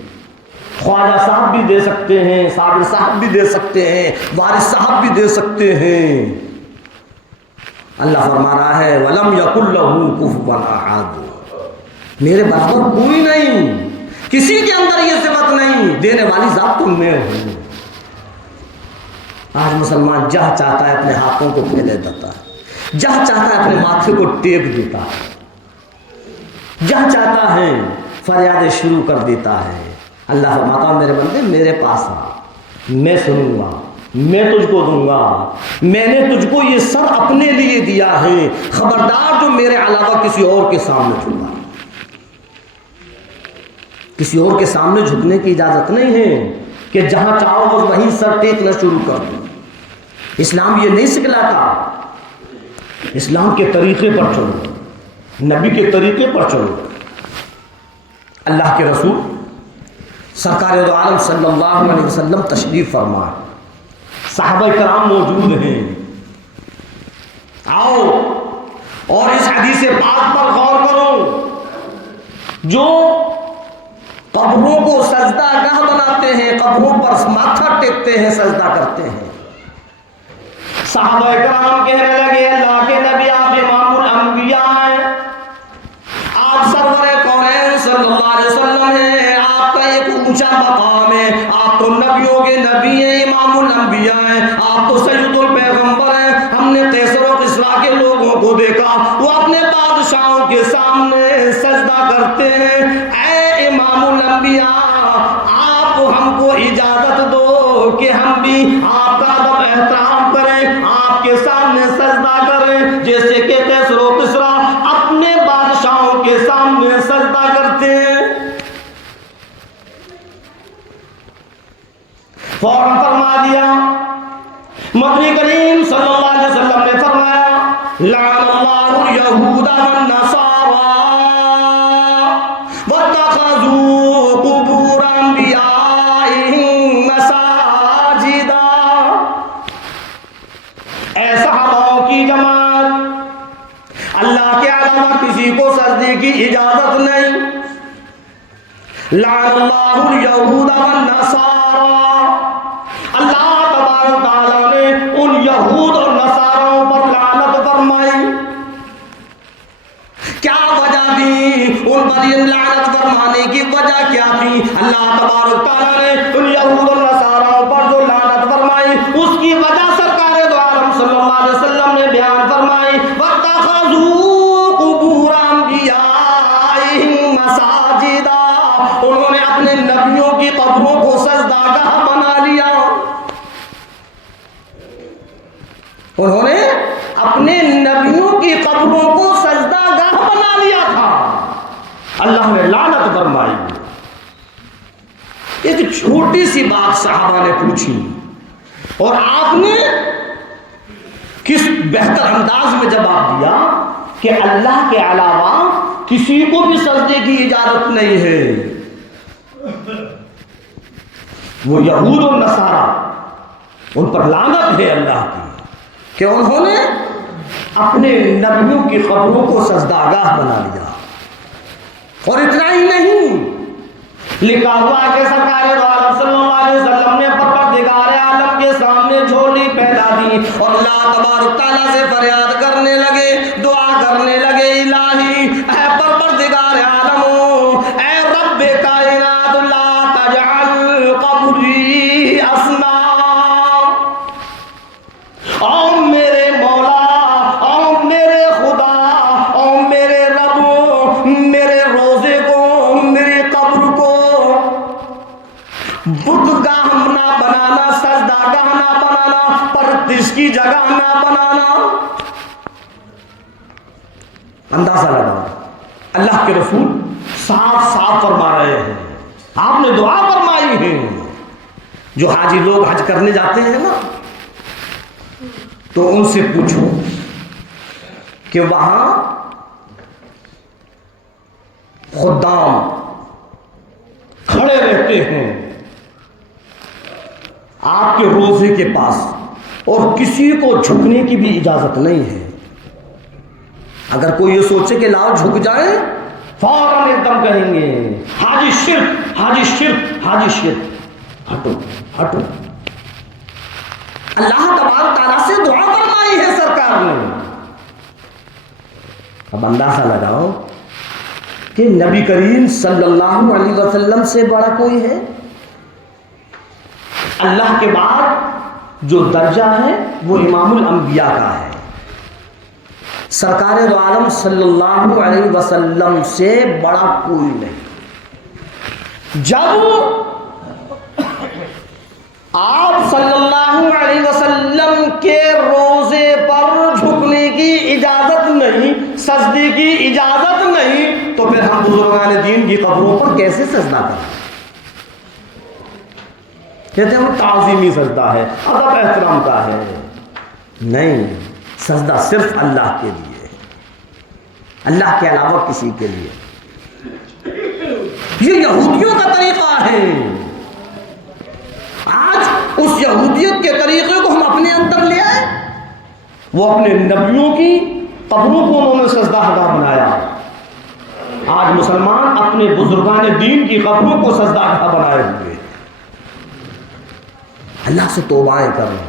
خواجہ صاحب بھی دے سکتے ہیں، صابر صاحب بھی دے سکتے ہیں، وارث صاحب بھی دے سکتے ہیں۔ اللہ فرما رہا ہے وَلَمْ يَكُنْ لَهُ كُفُوًا أَحَدٌ، میرے برابر کوئی نہیں کسی کے اندر یہ صفت نہیں، دینے والی ذات تو میں ہوں۔ آج مسلمان جہاں چاہتا ہے اپنے ہاتھوں کو پھیلے دیتا ہے، جہاں چاہتا ہے اپنے ماتھے کو ٹیک دیتا ہے، جہاں چاہتا ہے فریادیں شروع کر دیتا ہے۔ اللہ فرماتا ہے میرے بندے میرے پاس آ، میں سنوں گا، میں تجھ کو دوں گا، میں نے تجھ کو یہ سر اپنے لیے دیا ہے، خبردار جو میرے علاوہ کسی اور کے سامنے جھکا۔ کسی اور کے سامنے جھکنے کی اجازت نہیں ہے کہ جہاں چاہو بس وہیں سر ٹیکنا شروع کر دو۔ اسلام یہ نہیں سکھلاتا، اسلام کے طریقے پر چلو، نبی کے طریقے پر چلو۔ اللہ کے رسول سرکار دو عالم صلی اللہ علیہ وسلم تشریف فرما، صحابہ کرام موجود ہیں، آؤ اور اس حدیث پاک پر غور کرو۔ جو قبروں کو سجدہ گاہ بناتے ہیں، قبروں پر ماتھا ٹیکتے ہیں، سجدہ کرتے ہیں، صحابہ کرام کہنے لگے اللہ کے نبی آپ امام الانبیاء ہیں، آپ سرور کونین صلی اللہ علیہ وسلم ہیں، آپ کا ایک اونچا مقام ہے، آپ تو نبیوں کے نبی ہیں، امام الانبیاء ہیں، آپ تو سید الپیغمبر ہیں۔ ہم نے قیصر و کسریٰ کے لوگوں کو دیکھا وہ اپنے بادشاہوں کے سامنے سجدہ کرتے ہیں، اے امام الانبیاء آپ ہم کو اجازت دو کہ ہم بھی آپ کا ادب احترام کریں، آپ کے سامنے سجدہ کریں، جیسے کہ قیصر و کسریٰ اپنے بادشاہوں کے سامنے سجدہ کرتے ہیں۔ فوراً فرما دیا، مدنی کریم صلی اللہ علیہ وسلم نے فرمایا لعن اللہ الیہود والنصارى واتخذوا قبور انبیائہم مساجدا۔ اے صحابہ کی جماعت، اللہ کے علاوہ کسی کو سجدے کی اجازت نہیں۔ لعن اللہ الیہود والنصارى، اللہ تبارک تعالیٰ نے ان یہود اور نصاراؤں پر لعنت فرمائی۔ کیا وجہ تھی ان پر یہ لعنت فرمانے کی وجہ کیا تھی؟ اللہ تبارک تعالیٰ نے ان یہود اور نصاراؤں پر جو لعنت فرمائی اس کی وجہ سرکار دو عالم صلی اللہ علیہ وسلم نے بیان فرمائی، وَاتَّخَذُوا قُبُورَ أَنْبِيَائِهِمْ مَسَاجِدًا، انہوں نے اپنے نبیوں کی قبروں کو سجدہ گاہ بنا لیا۔ انہوں نے اپنے نبیوں کی قبروں کو سجدہ گاہ بنا لیا تھا، اللہ نے لعنت فرمائی۔ ایک چھوٹی سی بات صحابہ نے پوچھی اور آپ نے کس بہتر انداز میں جواب دیا کہ اللہ کے علاوہ کسی کو بھی سجدے کی اجازت نہیں ہے۔ وہ یہود اور نصارہ، ان پر لعنت ہے اللہ کی کہ انہوں نے اپنے نبیوں کی قبروں کو سجدہ گاہ بنا لیا۔ اور اتنا ہی نہیں، لکھا ہوا کہ سرکار دو عالم صلی اللہ علیہ وسلم نے پروردگار عالم کے سامنے جھولی پھیلا دی اور اللہ تبارک تعالیٰ سے فریاد کرنے لگے، دعا کرنے لگے، الہی اے پروردگار عالم، اے رب کائنات، لا تجعل قبری اصنام، او میرے مولا، او میرے خدا، او میرے رب، میرے روزے کو، میری قبر کو بت گاہ نہ بنانا، سجدہ گاہ نہ بنانا، پرستش کی جگہ نہ بنانا۔ اندازہ لگاؤ، اللہ کے رسول صاف صاف فرما رہے ہیں، آپ نے دعا فرمائی ہے۔ جو حاجی لوگ حج کرنے جاتے ہیں نا تو ان سے پوچھو کہ وہاں خدام کھڑے رہتے ہیں آپ کے روزے کے پاس اور کسی کو جھکنے کی بھی اجازت نہیں ہے۔ اگر کوئی یہ سوچے کہ لاؤ جھک جائیں، فوراً ایک دم کہیں گے حاجی شرک، حاجی شرک، حاجی شرک، ہٹو ہٹو۔ اللہ تبارک تعالیٰ سے دعا فرمائی ہے سرکار نے۔ اب اندازہ لگاؤ کہ نبی کریم صلی اللہ علیہ وسلم سے بڑا کوئی ہے؟ اللہ کے بعد جو درجہ ہے وہ امام الانبیاء کا ہے. سرکار دو عالم صلی اللہ علیہ وسلم سے بڑا کوئی نہیں. جب آپ صلی اللہ علیہ وسلم کے روزے پر جھکنے کی اجازت نہیں، سجدے کی اجازت نہیں، تو پھر ہم بزرگان دین کی قبروں پر کیسے سجدہ کریں؟ کہتے ہیں وہ تعظیمی سجدہ ہے، ادب احترام کا ہے. نہیں، سجدہ صرف اللہ کے لیے، اللہ کے علاوہ کسی کے لیے. یہ یہودیوں کا طریقہ ہے. آج اس یہودیت کے طریقے کو ہم اپنے اندر لے آئے. وہ اپنے نبیوں کی قبروں کو انہوں نے سجدہ گاہ بنایا. آج مسلمان اپنے بزرگان دین کی قبروں کو سجدہ گاہ بنائے ہوئے. اللہ سے توبائیں کریں.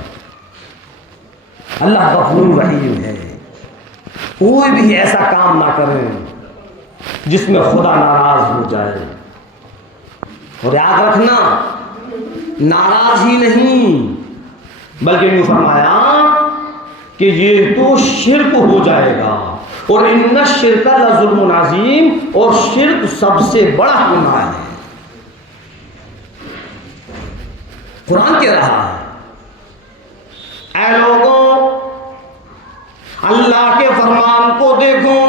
اللہ غفور رحیم ہے. کوئی بھی ایسا کام نہ کریں جس میں خدا ناراض ہو جائے. اور یاد رکھنا، ناراض ہی نہیں بلکہ یہ فرمایا کہ یہ تو شرک ہو جائے گا، اور ان الشرک لظلم عظیم، اور شرک سب سے بڑا گناہ ہے. قرآن کہہ رہا ہے اے لوگوں اللہ کے فرمان کو دیکھو.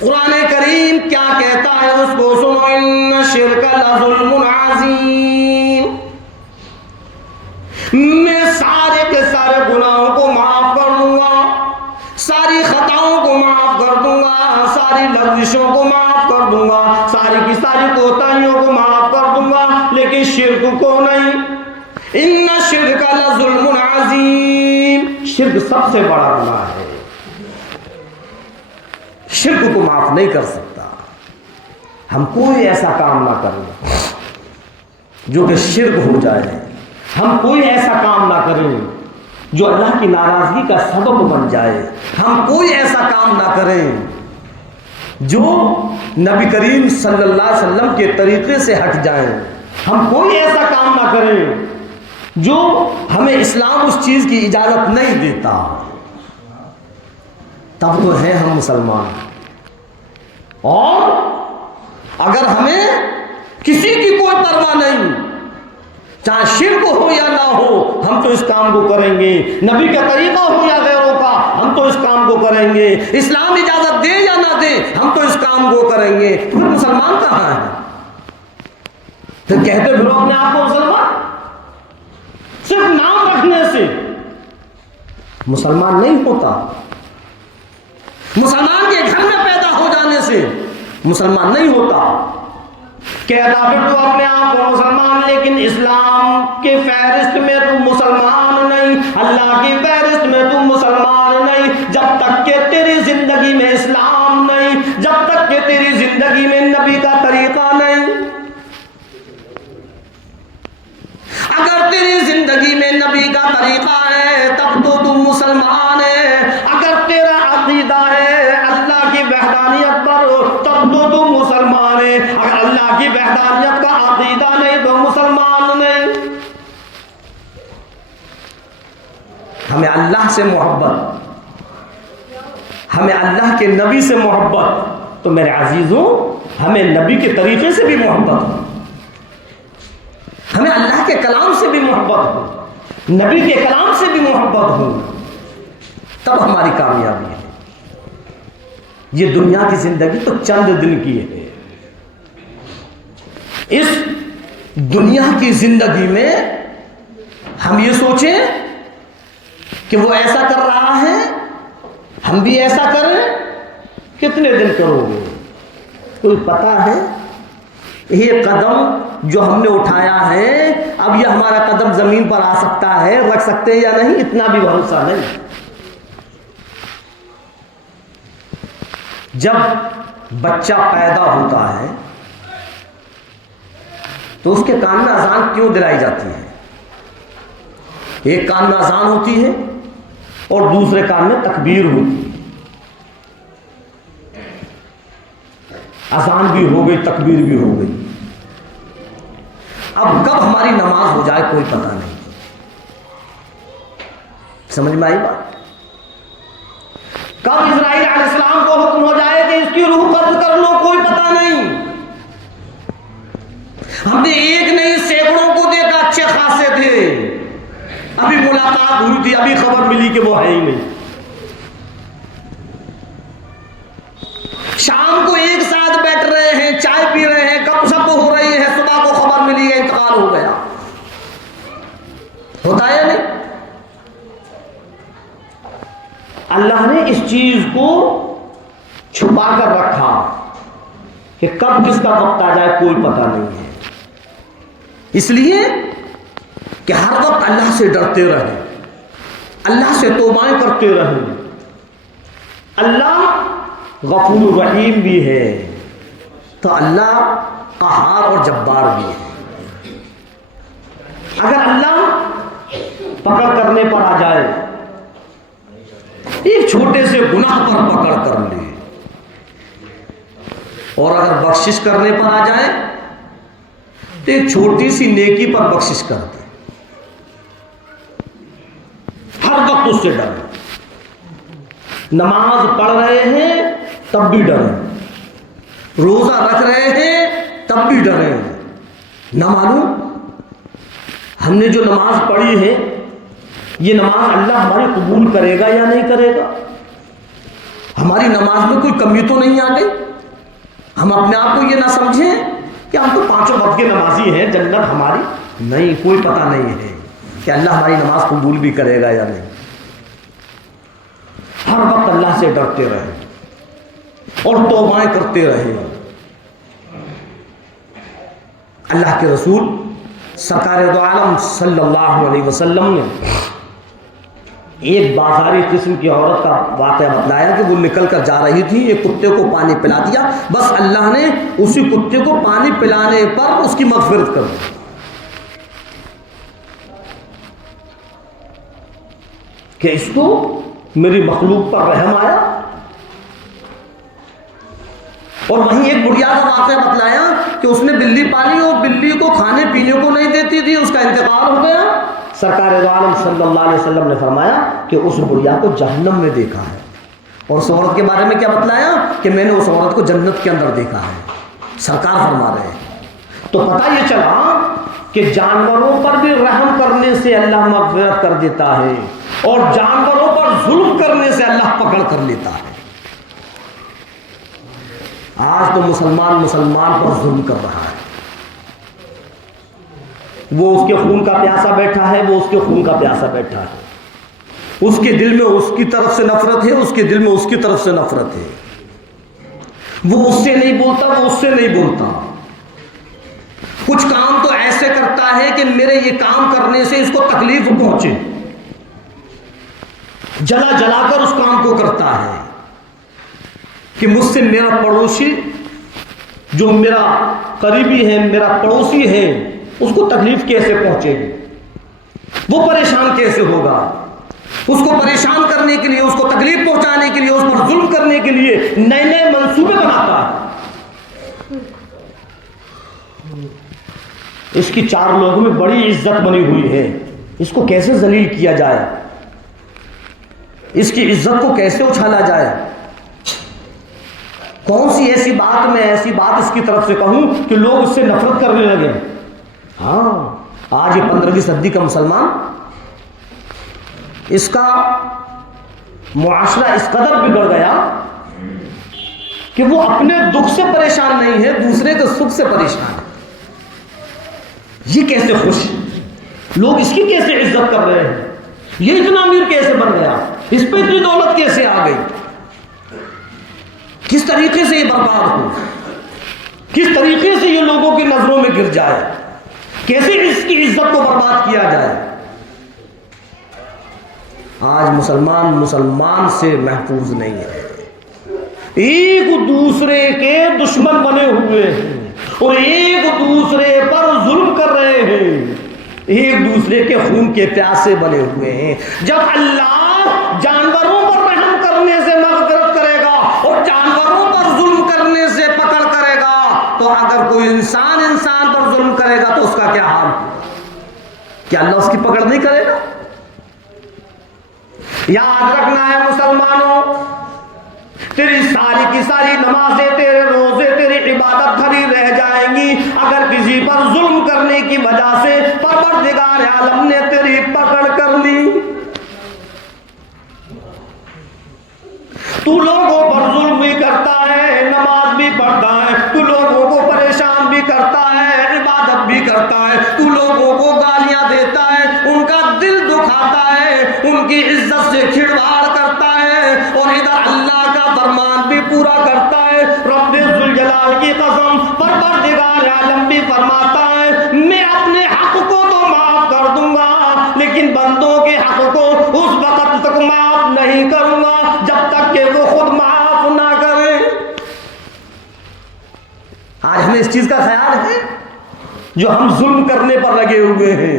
قرآن کریم کیا کہتا ہے اس کو سنو. ان الشرک لظلم عظیم. میں سارے کے سارے گناہوں کو معاف کر دوں گا، ساری خطاؤں کو معاف کر دوں گا، ساری لغزشوں کو معاف کر دوں گا، ساری کی ساری کوتاہیوں کو معاف کر دوں گا، لیکن شرک کو نہیں. ان الشرک لظلم عظیم. شرک سب سے بڑا گناہ ہے. شرک کو معاف نہیں کر سکتا. ہم کوئی ایسا کام نہ کریں جو کہ شرک ہو جائے. ہم کوئی ایسا کام نہ کریں جو اللہ کی ناراضگی کا سبب بن جائے. ہم کوئی ایسا کام نہ کریں جو نبی کریم صلی اللہ علیہ وسلم کے طریقے سے ہٹ جائیں. ہم کوئی ایسا کام نہ کریں جو ہمیں اسلام اس چیز کی اجازت نہیں دیتا. تب تو ہیں ہم مسلمان. اور اگر ہمیں کسی کی کوئی پرواہ نہیں، چاہے شرک ہو یا نہ ہو، ہم تو اس کام کو کریں گے. نبی کا طریقہ ہو یا غیروں کا، ہم تو اس کام کو کریں گے. اسلام اجازت دے یا نہ دے، ہم تو اس کام کو کریں گے. پھر مسلمان کہاں ہے؟ پھر کہتے پھرو اپنے آپ کو مسلمان. صرف نام رکھنے سے مسلمان نہیں ہوتا. مسلمان کے گھر میں پیدا ہو جانے سے مسلمان نہیں ہوتا. کہتا پھر تو اپنے آپ کو مسلمان، لیکن اسلام کے فہرست میں تم مسلمان نہیں، اللہ کی فہرست میں تم مسلمان نہیں. جب تک کہ تیری زندگی میں اسلام نہیں، جب تک کہ تیری زندگی میں نبی کا طریقہ نہیں. اگر تیری زندگی میں نبی کا طریقہ ہے تب تو تم مسلمان ہے. اگر تیرا عقیدہ ہے اللہ کی وحدانیت پر تب تو تم مسلمان ہے. اگر اللہ کی وحدانیت کا عقیدہ نہیں تو مسلمان نہیں. ہمیں اللہ سے محبت، ہمیں اللہ کے نبی سے محبت، تو میرے عزیزوں ہمیں نبی کے طریقے سے بھی محبت ہو، ہمیں اللہ کے کلام سے بھی محبت ہو، نبی کے کلام سے بھی محبت ہو، تب ہماری کامیابی ہے. یہ دنیا کی زندگی تو چند دن کی ہے. اس دنیا کی زندگی میں ہم یہ سوچیں کہ وہ ایسا کر رہا ہے ہم بھی ایسا کریں. کتنے دن کرو گے؟ کوئی پتہ ہے؟ یہ قدم جو ہم نے اٹھایا ہے اب یہ ہمارا قدم زمین پر آ سکتا ہے، رکھ سکتے ہیں یا نہیں، اتنا بھی بھروسہ نہیں. جب بچہ پیدا ہوتا ہے تو اس کے کان میں اذان کیوں دلائی جاتی ہے؟ ایک کان میں اذان ہوتی ہے اور دوسرے کان میں تکبیر ہوتی ہے. اذان بھی ہو گئی، تکبیر بھی ہو گئی، اب کب ہماری نماز ہو جائے کوئی پتہ نہیں۔ سمجھ میں آئی بات؟ کب اسرائیل علیہ السلام کو حکم ہو جائے کہ اس کی روح قبض کر لو کوئی پتہ نہیں۔ ہم نے ایک نہیں سینکڑوں کو دیکھا، اچھے خاصے تھے، ابھی ملاقات ہوئی تھی، ابھی خبر ملی کہ وہ ہے ہی نہیں۔ شام کو ایک ساتھ بیٹھ رہے ہیں، چائے پی رہے ہیں، گپ سپ ہو رہی ہے، صبح کو خبر ملی ہے انتقال ہو گیا۔ ہوتا ہے نہیں؟ اللہ نے اس چیز کو چھپا کر رکھا کہ کب کس کا وقت آ جائے کوئی پتہ نہیں ہے، اس لیے کہ ہر وقت اللہ سے ڈرتے رہیں، اللہ سے توبائیں کرتے رہیں۔ اللہ غفور رحیم بھی ہے تو اللہ قہار اور جبار بھی ہے۔ اگر اللہ پکڑ کرنے پر آ جائے، ایک چھوٹے سے گناہ پر پکڑ کر لے، اور اگر بخشش کرنے پر آ جائے تو ایک چھوٹی سی نیکی پر بخشش کر دے، ہر وقت اس سے ڈرے۔ نماز پڑھ رہے ہیں تب بھی ڈریں، روزہ رکھ رہے ہیں تب بھی ڈریں۔ نہ معلوم ہم نے جو نماز پڑھی ہے یہ نماز اللہ ہماری قبول کرے گا یا نہیں کرے گا؟ ہماری نماز میں کوئی کمی تو نہیں آ گئی؟ ہم اپنے آپ کو یہ نہ سمجھیں کہ ہم تو پانچوں وقت کے نمازی ہیں، جنت ہماری نہیں، کوئی پتہ نہیں ہے کہ اللہ ہماری نماز قبول بھی کرے گا یا نہیں۔ ہر وقت اللہ سے ڈرتے رہیں اور توبائیں کرتے رہیں۔ اللہ کے رسول سرکار دو عالم صلی اللہ علیہ وسلم نے ایک بازاری قسم کی عورت کا واقعہ بتلایا کہ وہ نکل کر جا رہی تھی، ایک کتے کو پانی پلا دیا، بس اللہ نے اسی کتے کو پانی پلانے پر اس کی مغفرت کر دی۔ کہ اس کو میری مخلوق پر رحم آیا۔ اور وہیں ایک بڑھیا کا واقعہ بتلایا کہ اس نے بلی پالی اور بلی کو کھانے پینے کو نہیں دیتی تھی، اس کا انتقال ہو گیا۔ سرکار دو عالم صلی اللہ علیہ وسلم نے فرمایا کہ اس بڑھیا کو جہنم میں دیکھا ہے، اور اس عورت کے بارے میں کیا بتلایا کہ میں نے اس عورت کو جنت کے اندر دیکھا ہے۔ سرکار فرما رہے ہیں، تو پتہ یہ چلا کہ جانوروں پر بھی رحم کرنے سے اللہ مغفرت کر دیتا ہے، اور جانوروں پر ظلم کرنے سے اللہ پکڑ کر لیتا ہے۔ آج تو مسلمان پر ظلم کر رہا ہے، وہ اس کے خون کا پیاسا بیٹھا ہے، وہ اس کے خون کا پیاسا بیٹھا ہے، اس کے دل میں اس کی طرف سے نفرت ہے، اس کے دل میں اس کی طرف سے نفرت ہے، وہ اس سے نہیں بولتا، وہ اس سے نہیں بولتا۔ کچھ کام تو ایسے کرتا ہے کہ میرے یہ کام کرنے سے اس کو تکلیف پہنچے، جلا جلا کر اس کام کو کرتا ہے کہ مجھ سے میرا پڑوسی جو میرا قریبی ہے، میرا پڑوسی ہے، اس کو تکلیف کیسے پہنچے گی، وہ پریشان کیسے ہوگا، اس کو پریشان کرنے کے لیے، اس کو تکلیف پہنچانے کے لیے، اس پر ظلم کرنے کے لیے نئے نئے منصوبے بناتا ہے۔ اس کی چار لوگوں میں بڑی عزت بنی ہوئی ہے، اس کو کیسے ذلیل کیا جائے، اس کی عزت کو کیسے اچھالا جائے، کون سی ایسی بات میں ایسی بات اس کی طرف سے کہوں کہ لوگ اس سے نفرت کرنے لگے۔ ہاں، آج یہ 15ویں صدی کا مسلمان، اس کا معاشرہ اس قدر بگڑ گیا کہ وہ اپنے دکھ سے پریشان نہیں ہے، دوسرے کے سکھ سے پریشان ہے۔ یہ کیسے خوش، لوگ اس کی کیسے عزت کر رہے ہیں، یہ اتنا امیر کیسے بن گیا، اس پہ اتنی دولت کیسے آ گئی، کس طریقے سے یہ برباد ہو، کس طریقے سے یہ لوگوں کی نظروں میں گر جائے، کیسے اس کی عزت کو برباد کیا جائے۔ آج مسلمان سے محفوظ نہیں ہے، ایک دوسرے کے دشمن بنے ہوئے ہیں اور ایک دوسرے پر ظلم کر رہے ہیں، ایک دوسرے کے خون کے پیاسے بنے ہوئے ہیں۔ جب اللہ جانوروں پر رحم کرنے سے مغفرت کرے گا اور جانوروں پر ظلم کرنے سے پکڑ کرے تو اگر کوئی انسان پر ظلم کرے گا تو اس کا کیا حال ہوگا؟ کیا اللہ اس کی پکڑ نہیں کرے گا؟ یاد رکھنا ہے مسلمانوں، تیری ساری کی ساری نمازیں، تیرے روزے، تیری عبادت بھری رہ جائیں گی اگر کسی پر ظلم کرنے کی وجہ سے پروردگار عالم نے تیری پکڑ کر لی۔ تو لوگوں پر ظلم بھی کرتا ہے، نماز بھی پڑھتا ہے، تو لوگوں کو پریشان بھی کرتا ہے، عبادت بھی کرتا ہے، تو لوگوں کو گالیاں دیتا ہے، ان کا دل دکھاتا ہے، ان کی عزت سے کھلواڑ کرتا ہے، اور ادھر اللہ کا فرمان بھی پورا کرتا ہے۔ رب ذوالجلال کی قسم، پروردگار عالم بھی فرماتا ہے میں اپنے حق کو تو معاف کر دوں گا لیکن بندوں کے حق کو اس وقت تک معاف نہیں کروں گا جب تک کہ وہ خود معاف نہ کرے۔ آج ہمیں اس چیز کا خیال ہے جو ہم ظلم کرنے پر لگے ہوئے ہیں،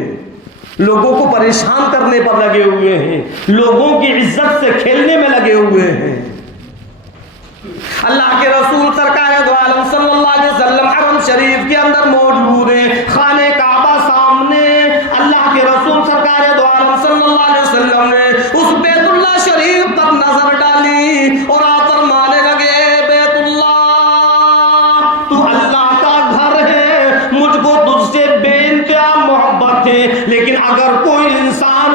لوگوں کو پریشان کرنے پر لگے ہوئے ہیں، لوگوں کی عزت سے کھیلنے میں لگے ہوئے ہیں۔ اللہ کے رسول سرکار دو عالم صلی اللہ علیہ وسلم حرم شریف کے اندر موجود ہیں، خانہ کعبہ سامنے، اللہ کے رسول سرکار دو عالم صلی اللہ علیہ وسلم نے اس بیت اللہ شریف پر نظر ڈالی اور آپ فرمانے لگے اے بیت اللہ تو اللہ کا گھر ہے، مجھ کو تجھ سے بے انتہا محبت ہے، لیکن اگر کوئی انسان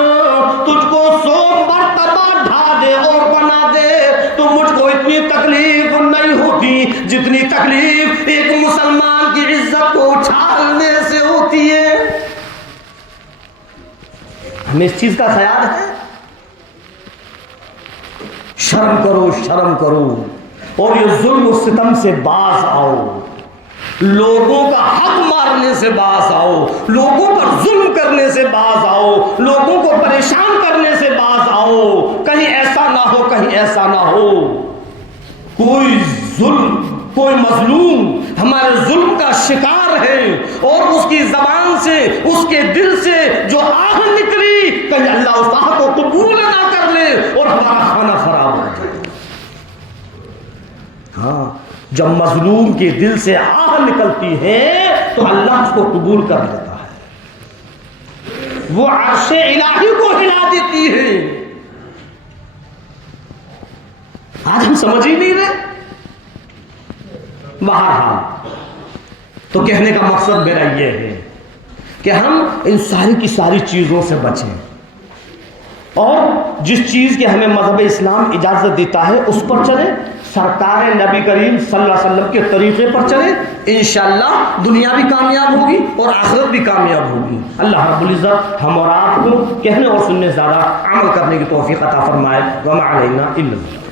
تجھ کو 100 مرتبہ ڈھا دے اور بنا دے تو مجھ کو اتنی تکلیف نہیں ہوتی جتنی تکلیف ایک مسلمان کی عزت کو اچھالنے سے ہوتی ہے۔ ہمیں اس چیز کا خیال ہے؟ شرم کرو، شرم کرو، اور یہ ظلم و ستم سے باز آؤ، لوگوں کا حق مارنے سے باز آؤ، لوگوں پر ظلم کرنے سے باز آؤ، لوگوں کو پریشان کرنے سے باز آؤ۔ کہیں ایسا نہ ہو، کہیں ایسا نہ ہو کوئی کوئی مظلوم ہمارے ظلم کا شکار ہے اور اس کی زبان سے، اس کے دل سے جو آہ نکلی، کہیں اللہ اس آہ کو قبول نہ کر لے اور ہمارا کھانا خراب ہو جائے۔ ہاں، جب مظلوم کے دل سے آہ نکلتی ہے تو اللہ اس کو قبول کر لیتا ہے، وہ عرش الہی کو ہلا دیتی ہے۔ آج ہم سمجھ ہی نہیں رہے۔ بہرحال تو کہنے کا مقصد میرا یہ ہے کہ ہم ان ساری کی ساری چیزوں سے بچیں، اور جس چیز کی ہمیں مذہب اسلام اجازت دیتا ہے اس پر چلیں، سرکار نبی کریم صلی اللہ علیہ وسلم کے طریقے پر چلیں، انشاءاللہ دنیا بھی کامیاب ہوگی اور آخرت بھی کامیاب ہوگی۔ اللہ رب العزت ہم اور آپ کو کہنے اور سننے زیادہ عمل کرنے کی توفیق عطا فرمائے۔ وما علینا الا البلاغ۔